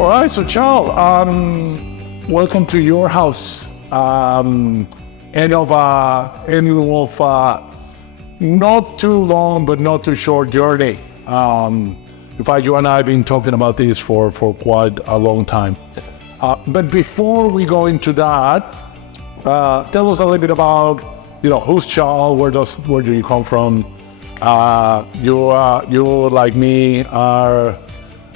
All right, so Charl, welcome to your house. End of not too long but not too short journey. In fact, you and I have been talking about this for quite a long time. But before we go into that, tell us a little bit about, who's Charl? Where do you come from? You like me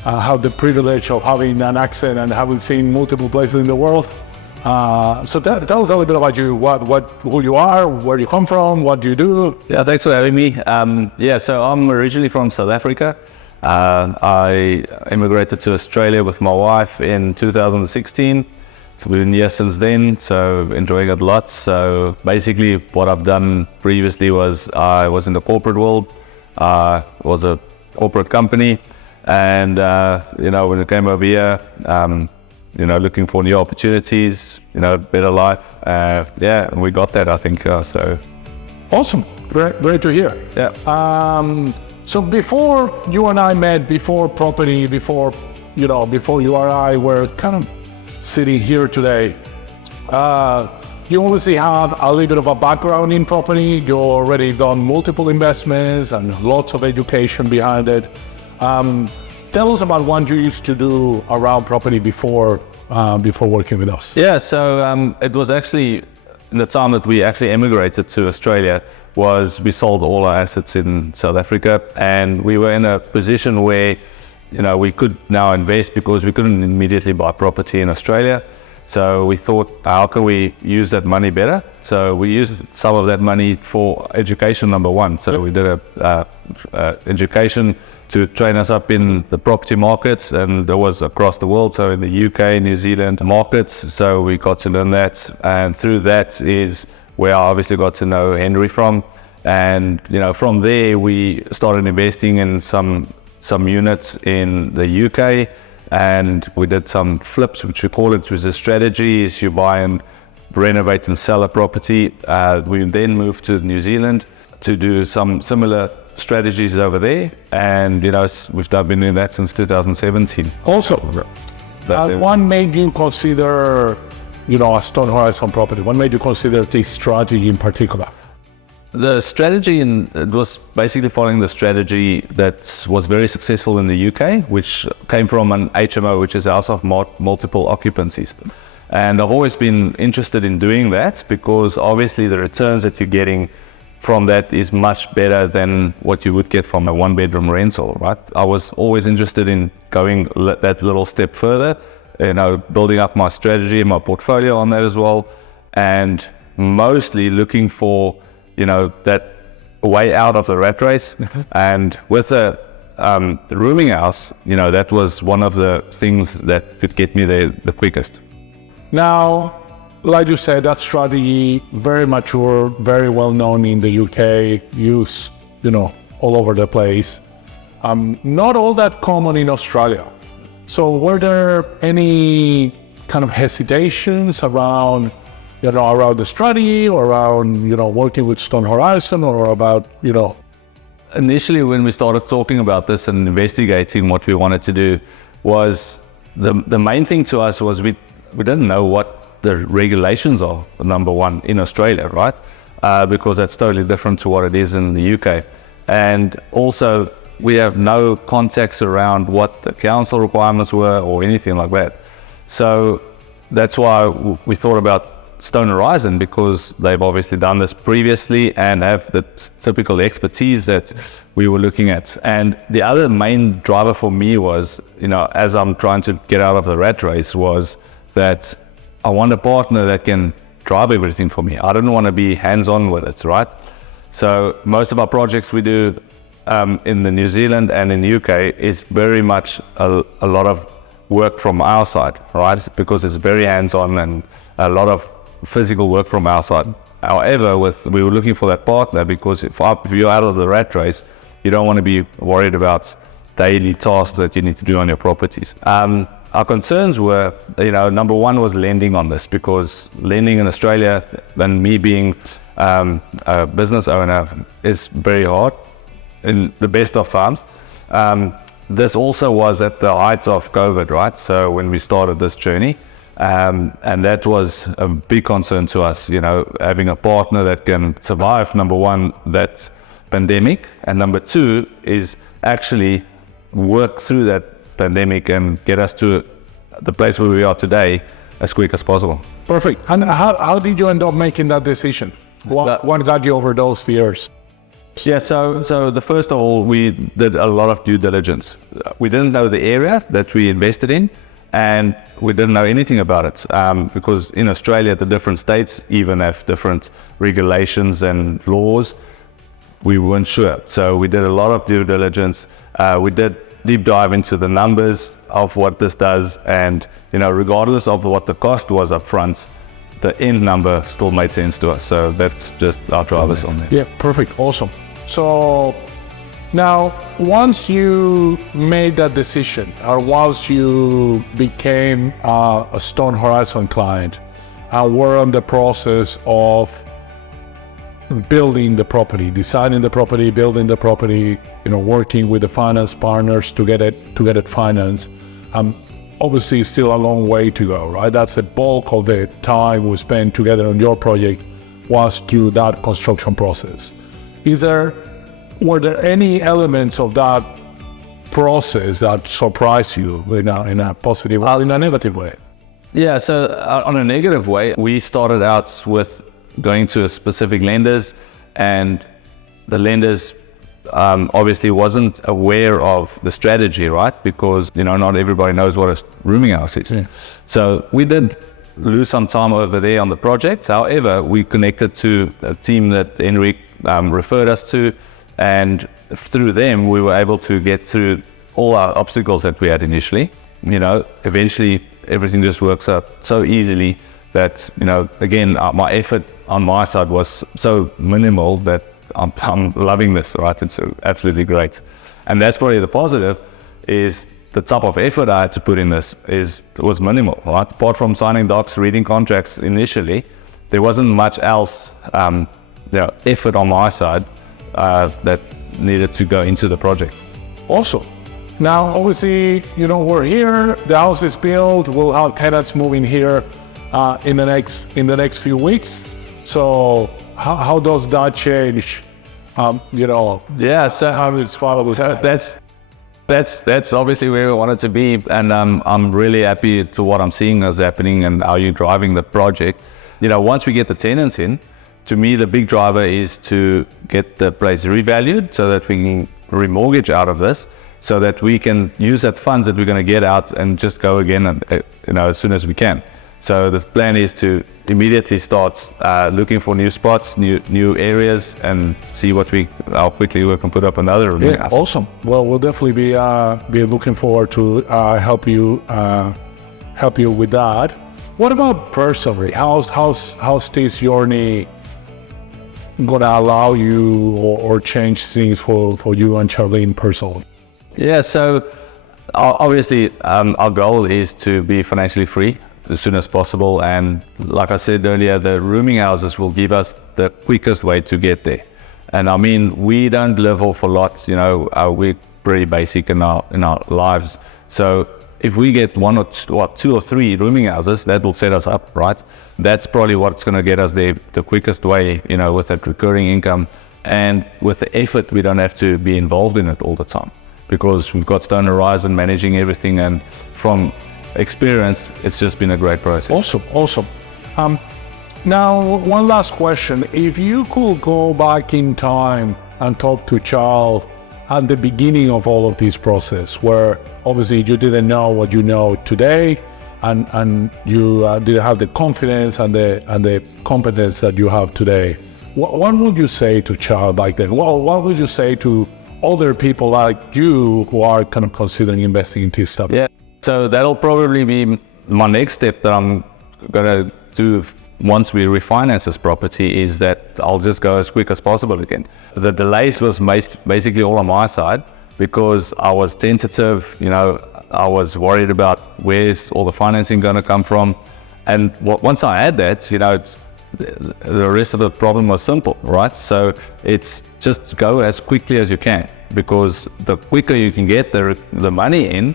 have the privilege of having an accent and having seen multiple places in the world. So tell us a little bit about you, who you are, where you come from, what do you do? Yeah, thanks for having me. So I'm originally from South Africa. I immigrated to Australia with my wife in 2016. So we've been here since then, so enjoying it lots. So basically what I've done previously was I was in the corporate world. Was a corporate company. And, when it came over here, looking for new opportunities, better life. And we got that, I think. So awesome. Great to hear. Yeah. So before you and I met, before property, before you and I were kind of sitting here today, you obviously have a little bit of a background in property. You already done multiple investments and lots of education behind it. Tell us about what you used to do around property before working with us. Yeah, so it was actually in the time that we actually emigrated to Australia. We sold all our assets in South Africa, and we were in a position where we could now invest because we couldn't immediately buy property in Australia. So we thought, how can we use that money better? So we used some of that money for education, number one. So we did a education to train us up in the property markets, and there was across the world, so in the UK, New Zealand markets. So we got to learn that, and through that is where I obviously got to know Henry from. And from there we started investing in some units in the UK, and we did some flips, which we call it, which is a strategy, is you buy and renovate and sell a property. We then moved to New Zealand to do some similar strategies over there, and we've been doing that since 2017. Also, what made you consider a Stone Horizon property? What made you consider this strategy in particular? The strategy, it was basically following the strategy that was very successful in the UK, which came from an HMO, which is House of Multiple Occupancies. And I've always been interested in doing that because obviously the returns that you're getting from that is much better than what you would get from a one-bedroom rental, right? I was always interested in going that little step further, building up my strategy and my portfolio on that as well, and mostly looking for that way out of the rat race. And with the rooming house, that was one of the things that could get me there the quickest. Now, like you said, that strategy, very mature, very well known in the UK, used, all over the place. Not all that common in Australia. So were there any kind of hesitations around the strategy, or around, working with Stone Horizon, or about, Initially, when we started talking about this and investigating what we wanted to do, was the main thing to us was we didn't know what the regulations are, number one, in Australia, right? Because that's totally different to what it is in the UK. And also, we have no context around what the council requirements were or anything like that. So that's why we thought about Stone Horizon, because they've obviously done this previously and have the typical expertise that we were looking at. And the other main driver for me was, as I'm trying to get out of the rat race, was that I want a partner that can drive everything for me. I don't want to be hands-on with it, right? So most of our projects we do in the New Zealand and in the UK is very much a lot of work from our side, right? Because it's very hands-on and a lot of physical work from our side. However, we were looking for that partner because if you're out of the rat race, you don't want to be worried about daily tasks that you need to do on your properties. Our concerns were, number one was lending on this, because lending in Australia, and me being a business owner, is very hard in the best of times. this also was at the height of COVID, right? So when we started this journey, and that was a big concern to us, having a partner that can survive, number one, that pandemic, and number two is actually work through that pandemic and get us to the place where we are today as quick as possible. Perfect. And how did you end up making that decision? What got you over those fears? Yeah, so the first of all, we did a lot of due diligence. We didn't know the area that we invested in, and we didn't know anything about it because in Australia, the different states even have different regulations and laws. We weren't sure. So we did a lot of due diligence. We did deep dive into the numbers of what this does, and regardless of what the cost was up front, the end number still made sense to us. So that's just our drivers on that. Yeah, perfect, awesome. So now, once you made that decision, or once you became a Stone Horizon client, and were in the process of building the property, designing the property, building the property, working with the finance partners to get it financed. Obviously, still a long way to go, right? That's the bulk of the time we spent together on your project was through that construction process. Were there any elements of that process that surprised you in a positive or in a negative way? Yeah, so on a negative way, we started out with going to specific lenders, and the lenders obviously wasn't aware of the strategy, right? Because not everybody knows what a rooming house is. Yes. So we did lose some time over there on the project. However, we connected to a team that Enrique referred us to, and through them we were able to get through all our obstacles that we had initially. Eventually everything just works out so easily that again, my effort on my side was so minimal that I'm loving this, right? It's absolutely great. And that's probably the positive, is the type of effort I had to put in this was minimal, right? Apart from signing docs, reading contracts initially, there wasn't much else effort on my side that needed to go into the project. Awesome. Now, obviously, we're here, the house is built, we'll have tenants moving here in the next few weeks. So how does that change? Yeah, so how it's followed. that's obviously where we wanted to be, and I'm really happy to what I'm seeing is happening and how you're driving the project. Once we get the tenants in, to me the big driver is to get the place revalued so that we can remortgage out of this, so that we can use that funds that we're going to get out and just go again, as soon as we can. So the plan is to immediately start looking for new spots, new areas, and see how quickly we can put up another room. Yeah, awesome. Well, we'll definitely be looking forward to help you with that. What about personally? How's this journey gonna allow you or change things for you and Charlene personally? Yeah. So obviously, our goal is to be financially free as soon as possible, and like I said earlier, the rooming houses will give us the quickest way to get there. And I mean, we don't live off a lot, we're pretty basic in our lives. So if we get one or two or three rooming houses, that will set us up, right? That's probably what's going to get us there the quickest way, with that recurring income, and with the effort, we don't have to be involved in it all the time because we've got Stone Horizon managing everything, and from experience, it's just been a great process. Awesome. Now, one last question. If you could go back in time and talk to Charl at the beginning of all of this process, where obviously you didn't know what you know today, and you didn't have the confidence and the competence that you have today, what would you say to Charl back then? Well, what would you say to other people like you who are kind of considering investing into stuff? Yeah. So that'll probably be my next step that I'm gonna do once we refinance this property, is that I'll just go as quick as possible again. The delays was basically all on my side because I was tentative, I was worried about where's all the financing gonna come from. And once I had that, the rest of the problem was simple, right? So it's just go as quickly as you can, because the quicker you can get the money in,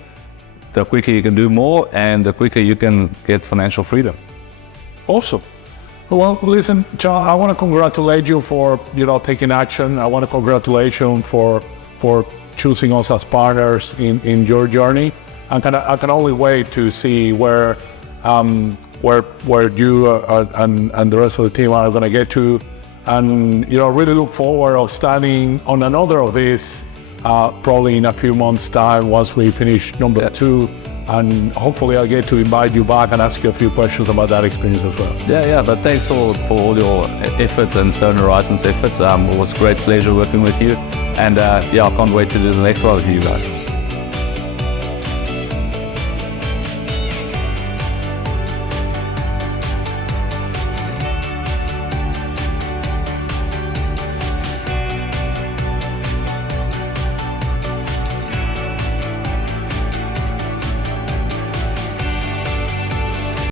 the quicker you can do more, and the quicker you can get financial freedom. Awesome. Well, listen, Charl, I want to congratulate you for, taking action. I want to congratulate you for choosing us as partners in your journey. I can only wait to see where you and the rest of the team are going to get to, and really look forward of standing on another of these probably in a few months' time once we finish number 2, and hopefully I'll get to invite you back and ask you a few questions about that experience as well. Yeah, but thanks for all your efforts and Stone Horizons efforts. It was a great pleasure working with you, and I can't wait to do the next one with you guys.